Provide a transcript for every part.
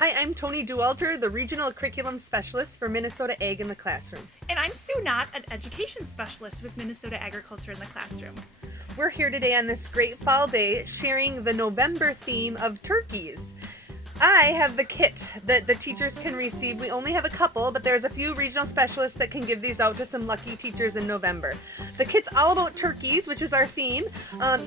Hi, I'm Tony Dualter, the Regional Curriculum Specialist for Minnesota Ag in the Classroom. And I'm Sue Knott, an Education Specialist with Minnesota Agriculture in the Classroom. We're here today on this great fall day sharing the November theme of turkeys. I have the kit that the teachers can receive. We only have a couple, but there's a few regional specialists that can give these out to some lucky teachers in November. The kit's all about turkeys, which is our theme.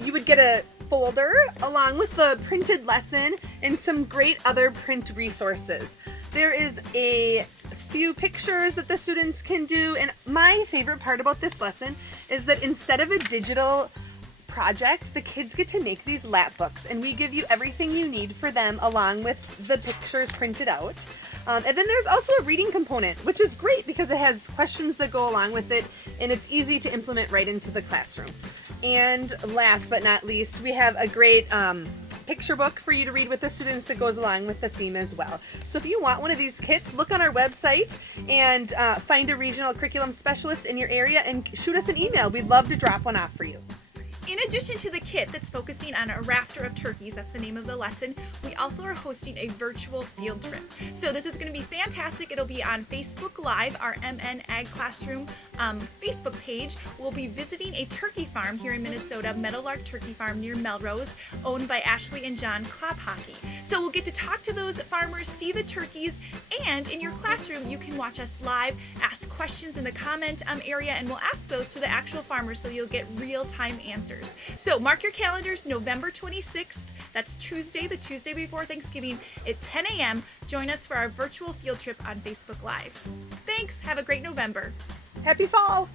You would get a folder along with the printed lesson and some great other print resources. There is a few pictures that the students can do, and my favorite part about this lesson is that instead of a digital project, the kids get to make these lap books, and we give you everything you need for them along with the pictures printed out. And then there's also a reading component, which is great because it has questions that go along with it, and it's easy to implement right into the classroom. And last but not least, we have a great picture book for you to read with the students that goes along with the theme as well. So if you want one of these kits, look on our website and find a regional curriculum specialist in your area and shoot us an email. We'd love to drop one off for you. In addition to the kit that's focusing on a rafter of turkeys, that's the name of the lesson, we also are hosting a virtual field trip. So this is going to be fantastic. It'll be on Facebook Live, our MN Ag Classroom Facebook page. We'll be visiting a turkey farm here in Minnesota, Meadowlark Turkey Farm near Melrose, owned by Ashley and John Klophockey. So we'll get to talk to those farmers, see the turkeys, and in your classroom you can watch us live, ask questions in the comment area, and we'll ask those to the actual farmers so you'll get real-time answers. So mark your calendars, November 26th, that's Tuesday, the Tuesday before Thanksgiving at 10 a.m. Join us for our virtual field trip on Facebook Live. Thanks, have a great November. Happy fall!